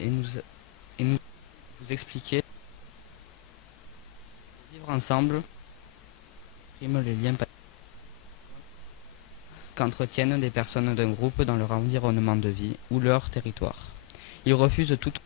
et nous vous expliquer vivre ensemble exprime les liens qu'entretiennent des personnes d'un groupe dans leur environnement de vie ou leur territoire. Ils refusent toute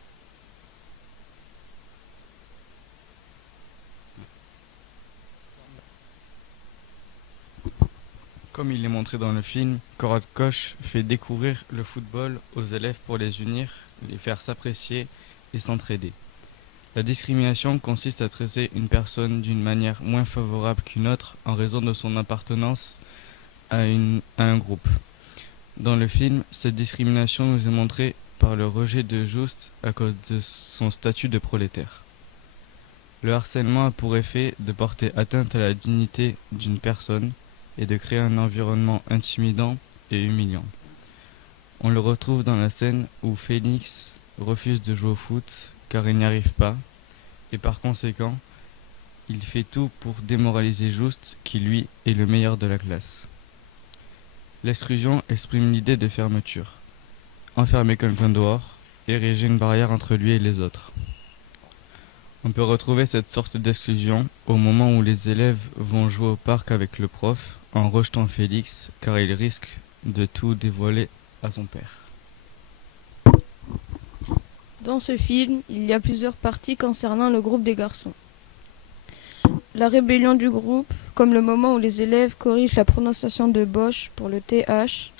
Comme il est montré dans le film, Korot Koch fait découvrir le football aux élèves pour les unir, les faire s'apprécier et s'entraider. La discrimination consiste à traiter une personne d'une manière moins favorable qu'une autre en raison de son appartenance à un groupe. Dans le film, cette discrimination nous est montrée par le rejet de Just à cause de son statut de prolétaire. Le harcèlement a pour effet de porter atteinte à la dignité d'une personne et de créer un environnement intimidant et humiliant. On le retrouve dans la scène où Félix refuse de jouer au foot car il n'y arrive pas, et par conséquent, il fait tout pour démoraliser Just qui lui est le meilleur de la classe. L'exclusion exprime l'idée de fermeture. Enfermer quelqu'un dehors, ériger une barrière entre lui et les autres. On peut retrouver cette sorte d'exclusion au moment où les élèves vont jouer au parc avec le prof en rejetant Félix car il risque de tout dévoiler à son père. Dans ce film, il y a plusieurs parties concernant le groupe des garçons. La rébellion du groupe, comme le moment où les élèves corrigent la prononciation de Bosch pour le TH,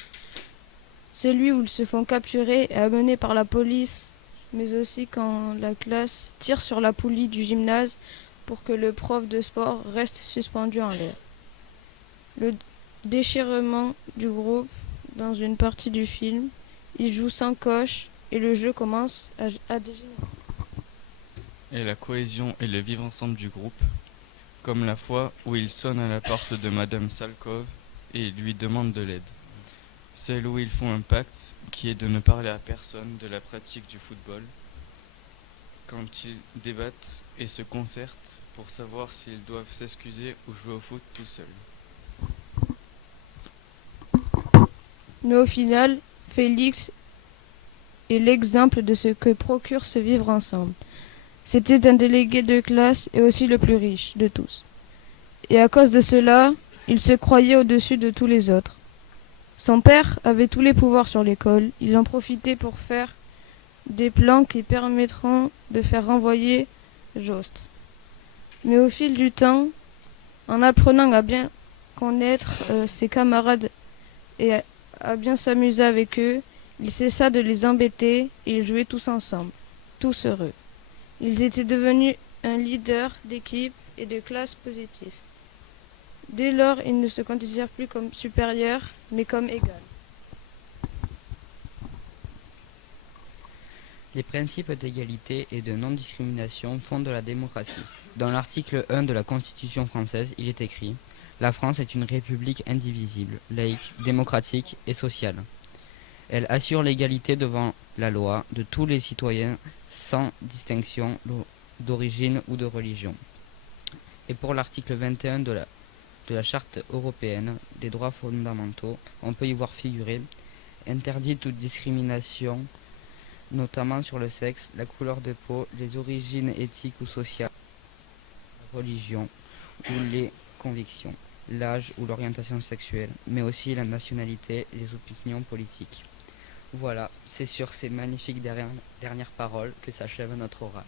celui où ils se font capturer et amener par la police, mais aussi quand la classe tire sur la poulie du gymnase pour que le prof de sport reste suspendu en l'air. Le déchirement du groupe dans une partie du film, il joue sans coche et le jeu commence à dégénérer. Et la cohésion et le vivre ensemble du groupe, comme la fois où il sonne à la porte de Madame Salkov et lui demande de l'aide. Celle où ils font un pacte qui est de ne parler à personne de la pratique du football, quand ils débattent et se concertent pour savoir s'ils doivent s'excuser ou jouer au foot tout seuls. Mais au final, Félix est l'exemple de ce que procure ce vivre ensemble. C'était un délégué de classe et aussi le plus riche de tous. Et à cause de cela, il se croyait au-dessus de tous les autres. Son père avait tous les pouvoirs sur l'école. Il en profitait pour faire des plans qui permettront de faire renvoyer Jost. Mais au fil du temps, en apprenant à bien connaître ses camarades et à bien s'amuser avec eux, il cessa de les embêter et ils jouaient tous ensemble, tous heureux. Ils étaient devenus un leader d'équipe et de classe positif. Dès lors, ils ne se considèrent plus comme supérieurs, mais comme égaux. Les principes d'égalité et de non-discrimination fondent la démocratie. Dans l'article 1 de la Constitution française, il est écrit « La France est une république indivisible, laïque, démocratique et sociale. Elle assure l'égalité devant la loi de tous les citoyens sans distinction d'origine ou de religion. » Et pour l'article 21 de la Charte européenne des droits fondamentaux, on peut y voir figurer « Interdit toute discrimination notamment sur le sexe, la couleur de peau, les origines éthiques ou sociales, la religion ou les convictions, l'âge ou l'orientation sexuelle, mais aussi la nationalité et les opinions politiques. » Voilà, c'est sur ces magnifiques dernières paroles que s'achève notre oral.